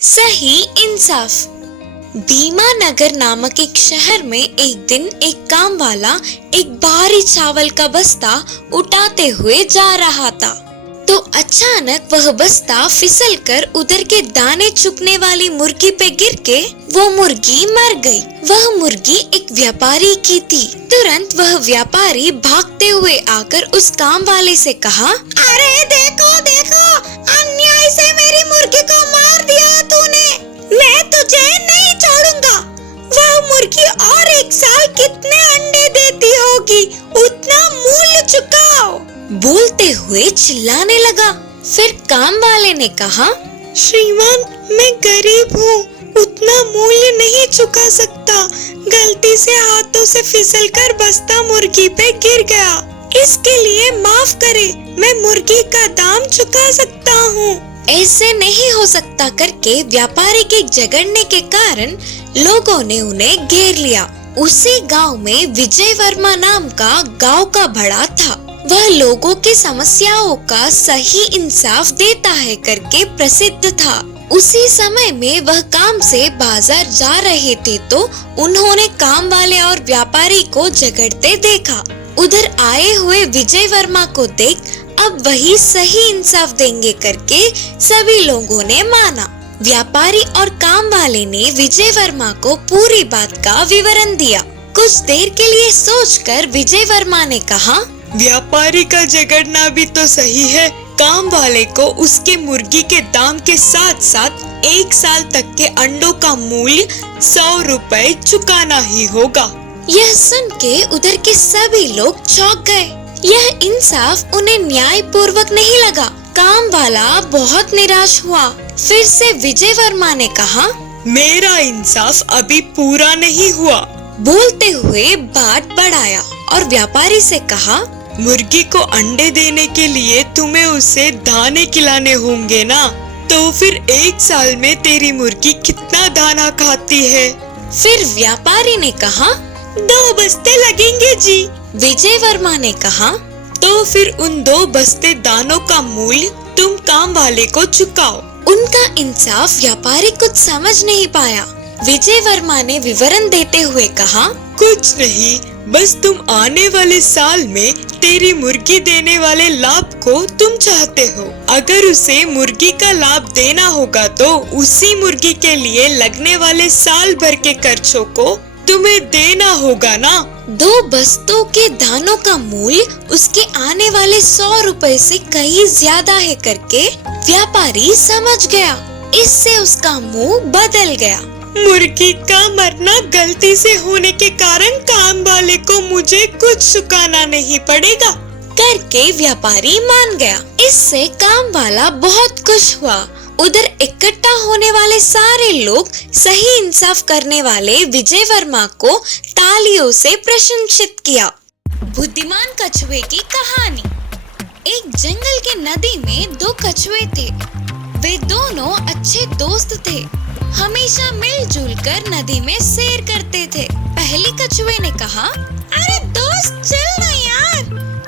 सही इंसाफ। भीमा नगर नामक एक शहर में एक दिन एक काम वाला एक भारी चावल का बस्ता उठाते हुए जा रहा था, तो अचानक वह बस्ता फिसलकर उधर के दाने चुगने वाली मुर्गी पे गिर के वो मुर्गी मर गई। वह मुर्गी एक व्यापारी की थी। तुरंत वह व्यापारी भागते हुए आकर उस काम वाले से कहा, अरे देखो देखो, अन्याय से मेरी मुर्गी को मार दिया तूने, मैं तुझे नहीं छोड़ूंगा। वह मुर्गी और एक साल कितने अंडे देती होगी, उतना मूल्य चुकाओ। बोलते हुए चिल्लाने लगा। फिर काम वाले ने कहा, श्रीमान मैं गरीब हूँ, उतना मूल्य नहीं चुका सकता, गलती से हाथों से फिसलकर बस्ता मुर्गी पे गिर गया, इसके लिए माफ करे, मैं मुर्गी का दाम चुका सकता हूँ। ऐसे नहीं हो सकता करके व्यापारी के झगड़ने के कारण लोगों ने उन्हें घेर लिया। उसी गांव में विजय वर्मा नाम का गांव का बड़ा था। वह लोगों की समस्याओं का सही इंसाफ देता है करके प्रसिद्ध था। उसी समय में वह काम से बाजार जा रहे थे तो उन्होंने काम वाले और व्यापारी को झगड़ते देखा। उधर आए हुए विजय वर्मा को देख अब वही सही इंसाफ देंगे करके सभी लोगों ने माना। व्यापारी और काम वाले ने विजय वर्मा को पूरी बात का विवरण दिया। कुछ देर के लिए सोचकर विजय वर्मा ने कहा, व्यापारी का झगड़ना भी तो सही है, काम वाले को उसके मुर्गी के दाम के साथ साथ 1 साल तक के अंडों का मूल्य 100 रुपए चुकाना ही होगा। यह सुन के उधर के सभी लोग चौंक गए। यह इंसाफ उन्हें न्याय पूर्वक नहीं लगा। काम वाला बहुत निराश हुआ। फिर से विजय वर्मा ने कहा, मेरा इंसाफ अभी पूरा नहीं हुआ। बोलते हुए बात बढ़ाया और व्यापारी से कहा, मुर्गी को अंडे देने के लिए तुम्हें उसे दाने खिलाने होंगे ना, तो फिर 1 साल में तेरी मुर्गी कितना दाना खाती है? फिर व्यापारी ने कहा, 2 बस्ते लगेंगे जी। विजय वर्मा ने कहा, तो फिर उन 2 बस्ते दानों का मूल्य तुम काम वाले को चुकाओ। उनका इंसाफ व्यापारी कुछ समझ नहीं पाया। विजय वर्मा ने विवरण देते हुए कहा, कुछ नहीं, बस तुम आने वाले साल में तेरी मुर्गी देने वाले लाभ को तुम चाहते हो। अगर उसे मुर्गी का लाभ देना होगा तो उसी मुर्गी के लिए लगने वाले साल भर के खर्चों को तुम्हें देना होगा ना। 2 बस्तों के दानों का मूल्य उसके आने वाले 100 रुपए से कहीं ज्यादा है करके व्यापारी समझ गया। इससे उसका मुंह बदल गया। मुर्गी का मरना गलती से होने के कारण काम वाले को मुझे कुछ चुकाना नहीं पड़ेगा करके व्यापारी मान गया। इससे काम वाला बहुत खुश हुआ। उधर इकट्ठा होने वाले सारे लोग सही इंसाफ करने वाले विजय वर्मा को तालियों से प्रशंसित किया। बुद्धिमान कछुए की कहानी। एक जंगल के नदी में 2 कछुए थे। वे दोनों अच्छे दोस्त थे। हमेशा मिलजुल कर नदी में सैर करते थे। पहले कछुए ने कहा, अरे दोस्त चल ना यार,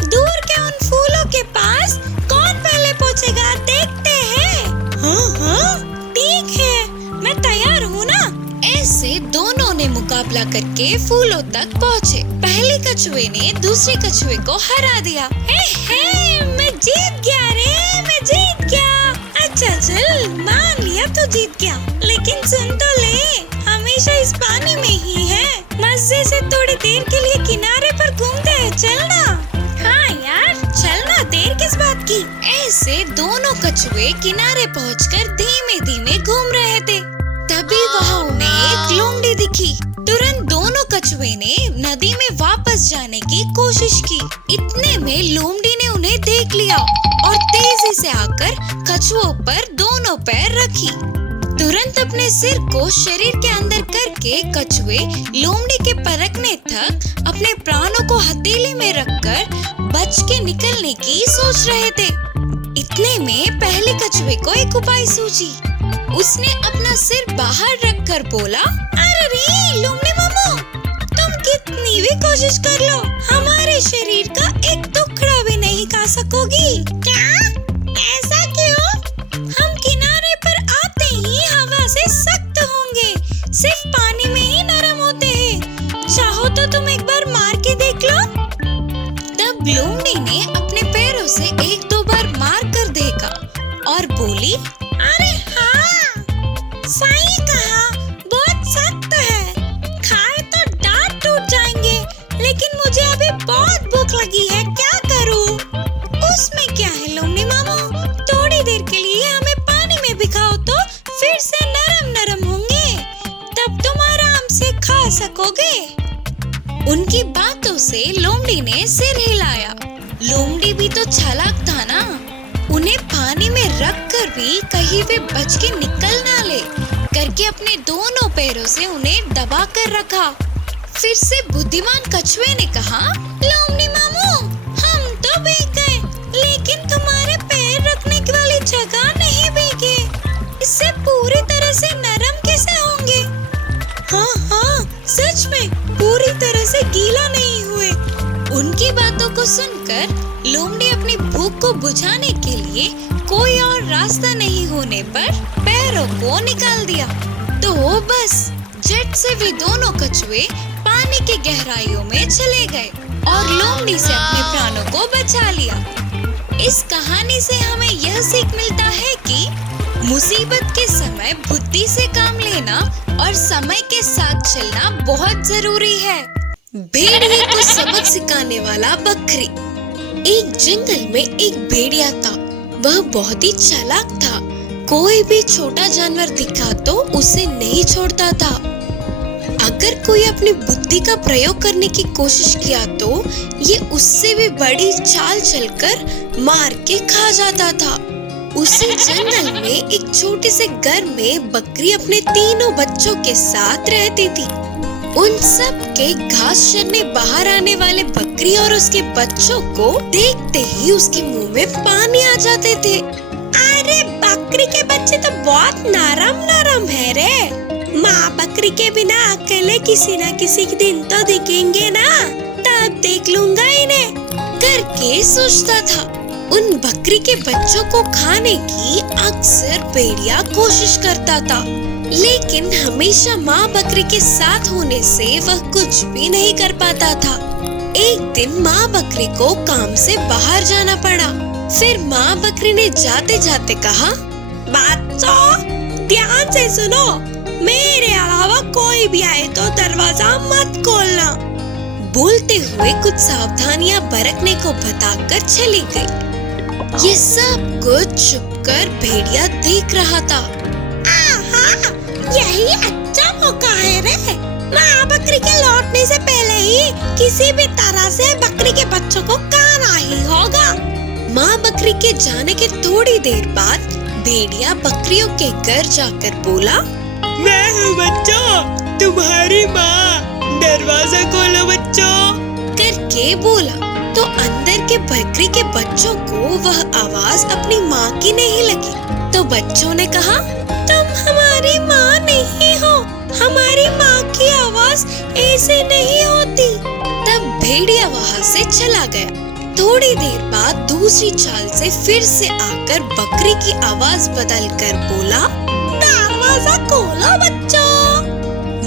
दूर के उन फूलों के पास कौन पहले पहुंचेगा देखते हैं। हाँ ठीक है, मैं तैयार हूँ ना। ऐसे दोनों ने मुकाबला करके फूलों तक पहुँचे। पहले कछुए ने दूसरे कछुए को हरा दिया। हे मैं जीत गया रे, मैं जीत गया। अच्छा चल, मान लिया तू जीत गया, लेकिन सुन तो ले, हमेशा इस पानी में ही है। मजे से थोड़ी देर के लिए किनारे पर घूमते हैं, चल ना। हाँ यार चल ना, देर किस बात की। ऐसे दोनों कछुए किनारे पहुंचकर धीमे धीमे घूम रहे थे। तभी वहाँ उन्हें एक लोमड़ी दिखी। तुरंत दोनों कछुए ने नदी में वापस जाने की कोशिश की। इतने में लोमड़ी ने उन्हें देख लिया और तेजी से आकर कछुओं पर दोनों पैर रखी। तुरंत अपने सिर को शरीर के अंदर करके कछुए लोमड़ी के परखने तक अपने प्राणों को हथेली में रखकर बच के निकलने की सोच रहे थे। इतने में पहले कछुए को एक उपाय सूझी। उसने अपना सिर बाहर रखकर बोला, अरे रे लोमड़ी मामा, तुम कितनी भी कोशिश कर लो, हमारे शरीर का एक टुकड़ा भी नहीं खा सकोगी। क्या? ऐसा क्यों? हम किनारे पर आते ही हवा सकोगे? उनकी बातों से लोमड़ी ने सिर हिलाया। लोमड़ी भी तो चालाक था ना, उन्हें पानी में रखकर भी कहीं वे बच के निकल ना ले करके अपने दोनों पैरों से उन्हें दबा कर रखा। फिर से बुद्धिमान कछुए ने कहा, लोमड़ी मामू, हम तो भीग गए, लेकिन तुम्हारे पैर रखने वाली जगह नहीं भीगे। इससे पूरी तरह से नरम कैसे होंगे? हाँ, सच में पूरी तरह से गीला नहीं हुए। उनकी बातों को सुनकर लोमड़ी अपनी भूख को बुझाने के लिए कोई और रास्ता नहीं होने पर पैरों को निकाल दिया। तो बस झट से वे दोनों कछुए पानी की गहराइयों में चले गए और लोमड़ी से अपने प्राणों को बचा लिया। इस कहानी से हमें यह सीख मिलता है कि मुसीबत के समय बुद्धि से काम लेना और समय के साथ चलना बहुत जरूरी है। भेड़िए को सबक सिखाने वाला बकरी। एक जंगल में एक भेड़िया था। वह बहुत ही चालाक था। कोई भी छोटा जानवर दिखा तो उसे नहीं छोड़ता था। अगर कोई अपनी बुद्धि का प्रयोग करने की कोशिश किया तो ये उससे भी बड़ी चाल चलकर मार के खा जाता था। उसी जंगल में एक छोटे से घर में बकरी अपने तीनों बच्चों के साथ रहती थी। उन सब के घास चरने बाहर आने वाले बकरी और उसके बच्चों को देखते ही उसके मुंह में पानी आ जाते थे। अरे बकरी के बच्चे तो बहुत नरम नरम है रे। माँ बकरी के बिना अकेले किसी न किसी दिन तो दिखेंगे ना, तब देख लूंगा इन्हें करके सोचता था। उन बकरी के बच्चों को खाने की अक्सर भेड़िया कोशिश करता था, लेकिन हमेशा माँ बकरी के साथ होने से वह कुछ भी नहीं कर पाता था। एक दिन माँ बकरी को काम से बाहर जाना पड़ा। फिर माँ बकरी ने जाते जाते कहा, बच्चों ध्यान से सुनो, मेरे अलावा कोई भी आए तो दरवाजा मत खोलना। बोलते हुए कुछ सावधानियां बरतने को बताकर चली गई। ये सब कुछ छुपकर भेड़िया देख रहा था। आहा, यही अच्छा मौका है रे। माँ बकरी के लौटने से पहले ही किसी भी तरह से बकरी के बच्चों को खाना ही होगा। माँ बकरी के जाने के थोड़ी देर बाद भेड़िया बकरियों के घर जाकर बोला, मैं हूँ बच्चों, तुम्हारी माँ, दरवाजा खोलो बच्चों करके बोला। तो अंदर के बकरी के बच्चों को वह आवाज अपनी माँ की नहीं लगी। तो बच्चों ने कहा, तुम हमारी माँ नहीं हो, हमारी माँ की आवाज ऐसे नहीं होती। तब भेड़िया वहाँ से चला गया। थोड़ी देर बाद दूसरी चाल से फिर से आकर बकरी की आवाज बदलकर बोला, दरवाजा खोलो बच्चों।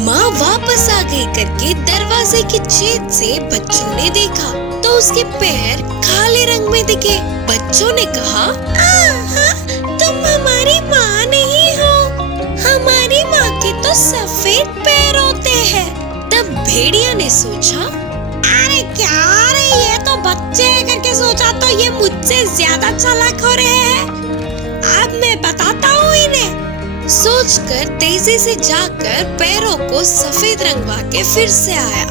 माँ वापस आ गई करके दरवाजे के छेद से बच्चों ने देखा तो उसके पैर काले रंग में दिखे। बच्चों ने कहा, तुम हमारी माँ नहीं हो, हमारी माँ के तो सफेद पैर होते हैं। तब भेड़िया ने सोचा, अरे क्या रे, ये तो बच्चे हैं करके सोचा तो ये मुझसे ज्यादा चालाक हो रहे हैं। अब मैं बताता हूँ इन्हें। सोचकर तेजी से जाकर पैरों को सफेद रंगवा के फिर से आया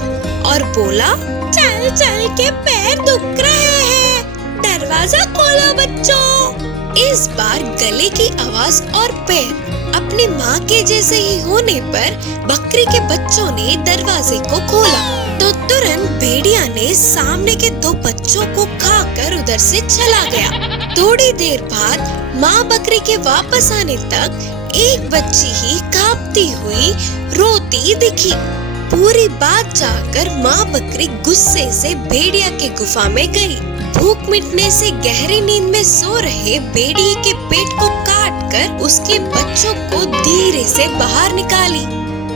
और बोला, चल चल के पैर दुख रहे हैं, दरवाजा खोलो बच्चों। इस बार गले की आवाज और पैर अपनी माँ के जैसे ही होने पर बकरी के बच्चों ने दरवाजे को खोला। तो तुरंत भेड़िया ने सामने के दो बच्चों को खाकर उधर से चला गया। थोड़ी देर बाद माँ बकरी के वापस आने तक एक बच्ची ही कांपती हुई रोती दिखी। पूरी बात जानकर माँ बकरी गुस्से से भेड़िया के गुफा में गई। भूख मिटने से गहरी नींद में सो रहे भेड़िए के पेट को काटकर उसके बच्चों को धीरे से बाहर निकाली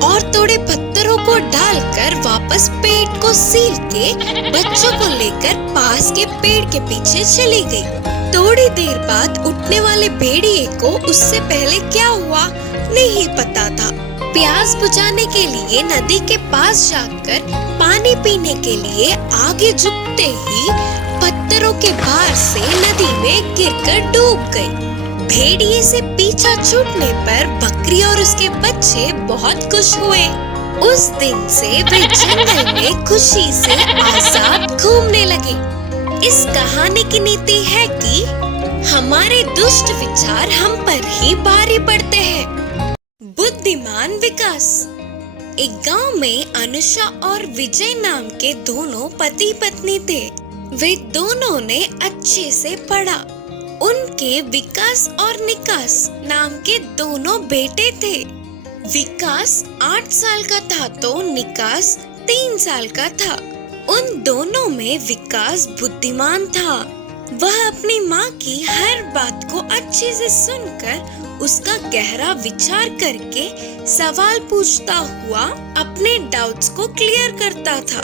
और थोड़े पत्थरों को डालकर वापस पेट को सील के बच्चों को लेकर पास के पेड़ के पीछे चली गई। थोड़ी देर बाद उठने वाले भेड़िए को उससे पहले क्या हुआ नहीं पता था। प्यास बुझाने के लिए नदी के पास जाकर पानी पीने के लिए आगे झुकते ही पत्थरों के भार से नदी में गिरकर डूब गई। भेड़िए से पीछा छूटने पर बकरी और उसके बच्चे बहुत खुश हुए। उस दिन से वे जंगल में खुशी से आजाद घूमने लगे। इस कहानी की नीति है कि हमारे दुष्ट विचार हम पर ही भारी पड़ते हैं। बुद्धिमान विकास। एक गांव में अनुषा और विजय नाम के दोनों पति पत्नी थे। वे दोनों ने अच्छे से पढ़ा। उनके विकास और निकास नाम के दोनों बेटे थे। विकास 8 साल का था तो निकास 3 साल का था। उन दोनों में विकास बुद्धिमान था। वह अपनी माँ की हर बात को अच्छे से सुनकर उसका गहरा विचार करके सवाल पूछता हुआ अपने डाउट्स को क्लियर करता था।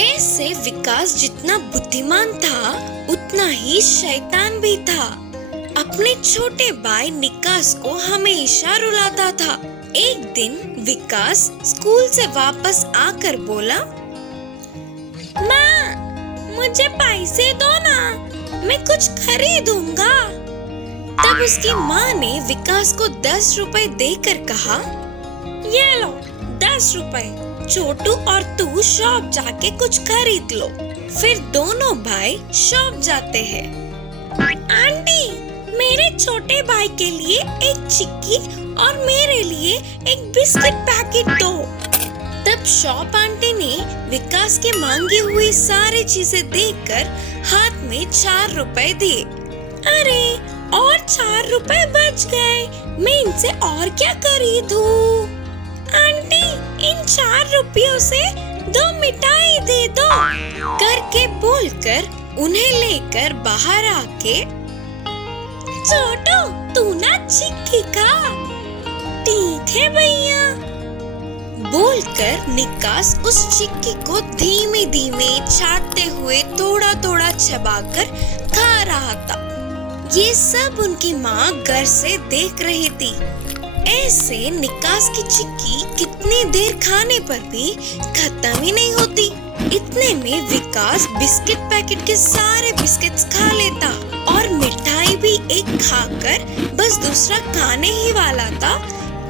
ऐसे विकास जितना बुद्धिमान था उतना ही शैतान भी था। अपने छोटे भाई निकास को हमेशा रुलाता था। एक दिन विकास स्कूल से वापस आकर बोला, माँ, मुझे पैसे दो ना, मैं कुछ खरीदूंगा। तब उसकी माँ ने विकास को 10 रुपए देकर कहा, ये लो 10 रुपए, छोटू और तू शॉप जाके कुछ खरीद लो। फिर दोनों भाई शॉप जाते हैं। आंटी, मेरे छोटे भाई के लिए एक चिक्की और मेरे लिए एक बिस्किट पैकेट दो। तब शॉप आंटी ने विकास के मांगी हुई सारी चीजें देखकर हाथ में 4 रुपए दिए। अरे, और 4 रुपए बच गए, मैं इनसे और क्या खरीदूं? आंटी, इन 4 रुपयों से 2 मिठाई दे दो करके बोलकर उन्हें लेकर बाहर आके, छोटू, तू ना चिक्की खा। ठीक है भैया, बोलकर निकास उस चिक्की को धीमे धीमे चाटते हुए थोड़ा थोड़ा चबाकर खा रहा था। ये सब उनकी माँ घर से देख रही थी। ऐसे निकास की चिक्की कितनी देर खाने पर भी खत्म ही नहीं होती। इतने में विकास बिस्किट पैकेट के सारे बिस्किट्स खा लेता और मिठाई भी एक खाकर बस दूसरा खाने ही वाला था।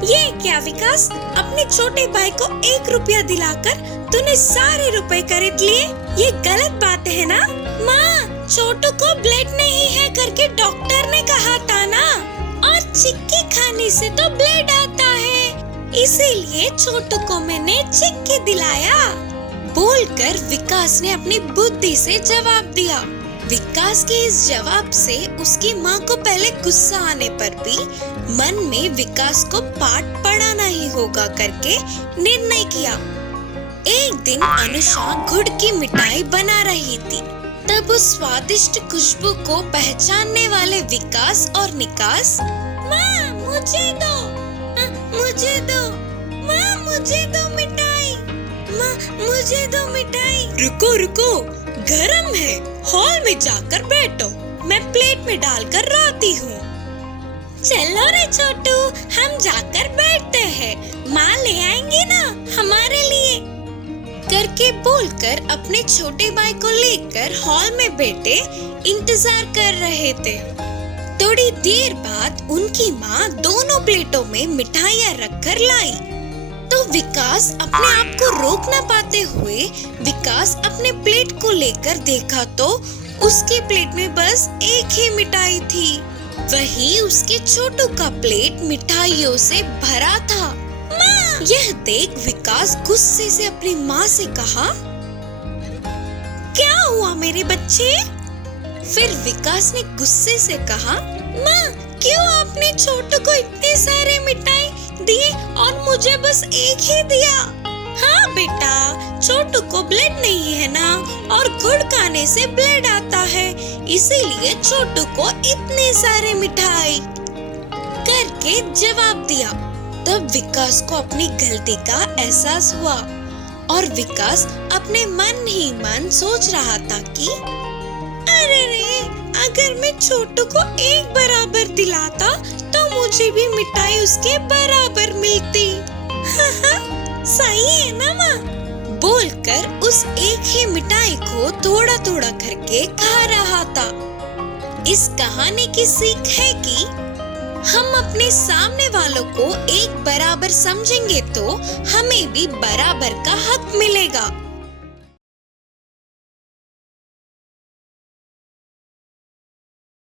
ये क्या विकास, अपने छोटे भाई को 1 रुपया दिलाकर तूने सारे रुपए खरीद लिए? ये गलत बात है ना? माँ, छोटू को ब्लड नहीं है करके डॉक्टर ने कहा था ना, और चिक्की खाने से तो ब्लड आता है, इसीलिए छोटू को मैंने चिक्की दिलाया। बोलकर विकास ने अपनी बुद्धि से जवाब दिया। विकास के इस जवाब से उसकी माँ को पहले गुस्सा आने पर भी मन में विकास को पाठ पढ़ाना ही होगा करके निर्णय किया। एक दिन अनुषा गुड़ की मिठाई बना रही थी। तब उस स्वादिष्ट खुशबू को पहचानने वाले विकास और निकास, माँ, मुझे दो, मुझे दो, माँ, मुझे दो मिठाई, माँ, मुझे दो मिठाई। रुको रुको, गरम है, हॉल में जाकर बैठो, मैं प्लेट में डालकर लाती हूँ। चलो रे छोटू, हम जाकर बैठते हैं, माँ ले आएंगी ना हमारे लिए करके बोलकर अपने छोटे भाई को लेकर हॉल में बैठे इंतजार कर रहे थे। थोड़ी देर बाद उनकी माँ दोनों प्लेटों में मिठाइयाँ रखकर लाई। तो विकास अपने आप को रोक न पाते हुए विकास अपने प्लेट को लेकर देखा तो उसके प्लेट में बस एक ही मिठाई थी। वही उसके छोटू का प्लेट मिठाइयों से भरा था। माँ! यह देख विकास गुस्से से अपनी माँ से कहा, क्या हुआ मेरे बच्चे? फिर विकास ने गुस्से से कहा, माँ, क्यों आपने छोटू को इतने सारे मिठाई दिए और मुझे बस एक ही दिया? हाँ बेटा, छोटू को ब्लड नहीं है ना, और गुड़ खाने से ब्लड आता है, इसीलिए छोटू को इतने सारे मिठाई करके जवाब दिया। तब विकास को अपनी गलती का एहसास हुआ और विकास अपने मन ही मन सोच रहा था कि अरे रे, अगर मैं छोटू को एक बराबर दिलाता तो मुझे भी मिठाई उसके बराबर मिलती। सही है ना माँ? बोलकर उस एक ही मिठाई को थोड़ा थोड़ा करके खा रहा था। इस कहानी की सीख है कि हम अपने सामने वालों को एक बराबर समझेंगे तो हमें भी बराबर का हक मिलेगा।